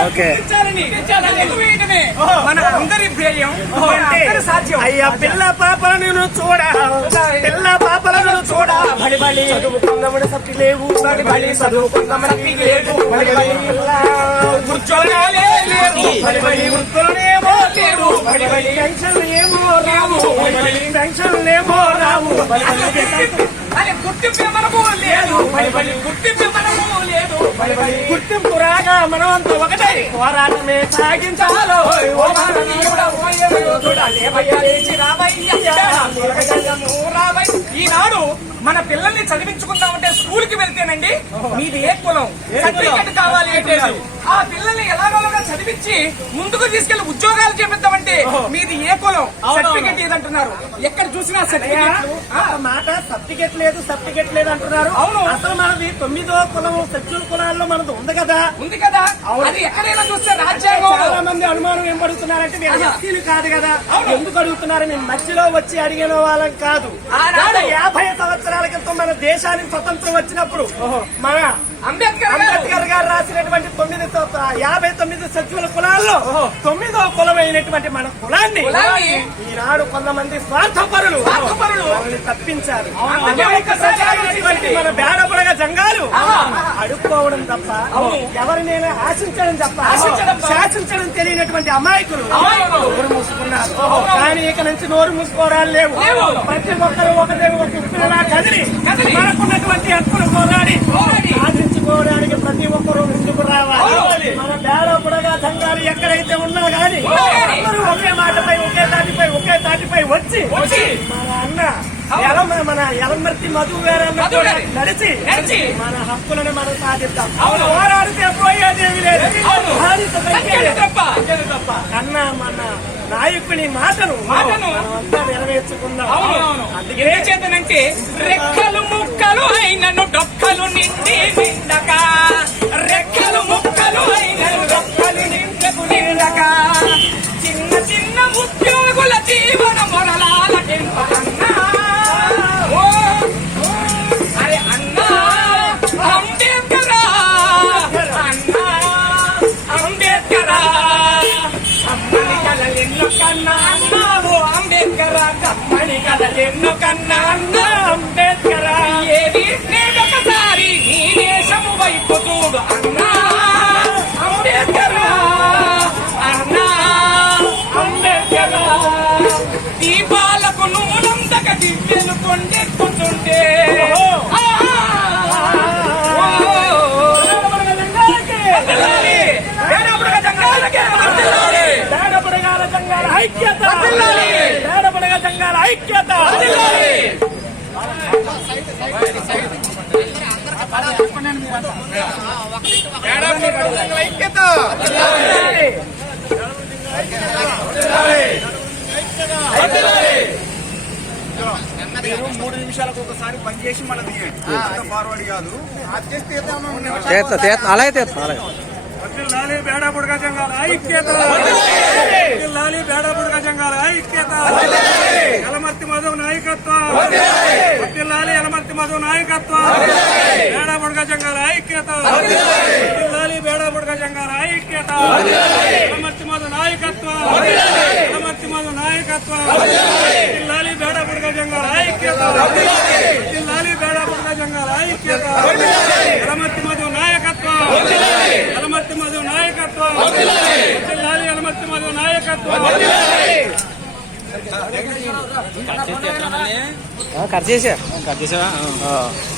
Okay. మన అందరి ధ్యేయం సాధ్యం అయ్యా పిల్ల పాపల నేను చూడ పిల్ల పాపల నేను చూడ బడి బడి చదువుకుందామని సత్తి లేవు బడి బడి చదువుకుందామని సత్తి లేవు బడి బడి ఉద్యోగాలే లేవు బడి బడి వృత్తులనేమో లేవు బడి బడి పెన్షన్లు ఏమో రావు బడి బడి పెన్షన్లు ఏమో రావు బడి బడి గుర్తింపు మనకు లేదు గుర్తింపు మనకు లేదు గుర్తింపు మనమంతా ఒకటే. పోరాటమే సాగించాలో. ఈనాడు మన పిల్లల్ని చదివించుకుందామంటే స్కూల్కి వెళ్తేనండి మీది ఏ కులం? సర్టిఫికెట్ కావాలి అంటే ఆ పిల్లల్ని ఎలాగోలాగా చదివించి ముందుకు తీసుకెళ్ళి ఉద్యోగాలు చేపిద్దామంటే మీది ఏ కులం? సర్టిఫికెట్ ఏదంటున్నారు? ఎక్కడ చూసినా ఆ? మాట సర్టిఫికెట్ లేదు సర్టిఫికెట్ లేదు అంటున్నారు. అవును. అసలు మనది తొమ్మిదో కులం సెక్చువల్ కులాల్లో మనది ఉంది కదా. ఉంది కదా. అది ఎక్కడైనా చూస్తే రాజ్యాంగం. చాలా మంది అనుమానం ఏం అడుగుతున్నారంటే ఆహా. ఎస్సీలు కాదు కదా. అవును. ఎందుకు అడుగుతున్నారు? మేము మధ్యలో వచ్చి అడిగిన వాళ్ళం కాదు. యాభై సంవత్సరాల క్రితం మన దేశానికి స్వతంత్రం వచ్చినప్పుడు మన అంబేద్కర్ గారు. అంబేద్కర్ గారు రాసినటువంటి తొమ్మిది యాభై తొమ్మిది సచివుల కులాల్లో తొమ్మిదో కులమైనటువంటి మన కులాన్ని ఈనాడు కొంతమంది స్వార్థపరులు మనల్ని తప్పించారు. మన బేడపడగ జంగాలు అడుక్కోవడం తప్ప ఎవరినైనా ఆశించడం తప్ప. శాసించడం తెలియనటువంటి అమాయకులు. నోరు మూసుకున్నారు. కానీ ఇక నుంచి నోరు మూసుకోవడాలు లేవు. ప్రతి ఒక్కరు ఒకటే ఒక కదిలి. మనకున్నటువంటి హక్కులు పోరాడి పోరాడి. సాధించుకోవడానికి ప్రతి ఒక్కరూ ముందుకు రావాలి రావాలి. మన బేడపుడగా సంఘాలు ఎక్కడైతే ఉన్నా గానీ ఉన్నా గానీ. అందరూ ఒకే మాటపై ఒకే తాటిపై ఒకే తాటిపై వచ్చి వచ్చి. మన అన్న. ఎలమ మన ఎలమర్తి మధు గారి. నడిచి నడిచి. మన హక్కులను మనం సాధిద్దాం. పోరాడితే పోయేదేమి లేదు తప్ప. కన్నా మన నాయకుని మాటను మాటను. మనమంతా నెరవేర్చుకుందాం అందుకే ఎందుచేతనంటే రెక్కలు ముక్కలు అయినను డొక్కలు నిండి నిండక కలలెన్నో కన్నా అన్నా అంబేద్కర? ఏది నేనొకసారి నీ దేశము వైపు చూడు అన్నా. అంబేద్కర అన్నా. అంబేద్కర. దీపాలకు నూనంతక దివ్యలు కొండెక్కుతుంటే ఐక్యత. సంఘాల ఐక్యత! ఐక్యత మీరు మూడు నిమిషాలకు ఒకసారి బంద్ చేసి మళ్ళీ తీయండి. అంత ఫార్వర్డ్ కాదు. అది చేస్తా చేస్తా అలాగే చేస్తా. అలాగే లాలి బేడ బుడగ జంగాల ఐక్యత! లాలి బేడ బుడగ ఐక్యత ఎలమర్తి మధు నాయకత్వం. లాలి ఎలమర్తి మధు నాయకత్వం. బేడ బుడగ ఐక్యత లాలి బేడ బుడగ ఐక్యత ఎలమర్తి మధు నాయకత్వం. ఎలమర్తి మధు నాయకత్వం. లాలి బేడ బుడగ ఐక్యత లాలి బేడ బుడగ ఐక్యత ఎలమర్తి మధు నాయకత్వం ఎలమర్తి మధు నాయకత్వం జిల్లాలి ఎలమర్తి మధు నాయకత్వం కట్ చేసా? కట్ చేసావా?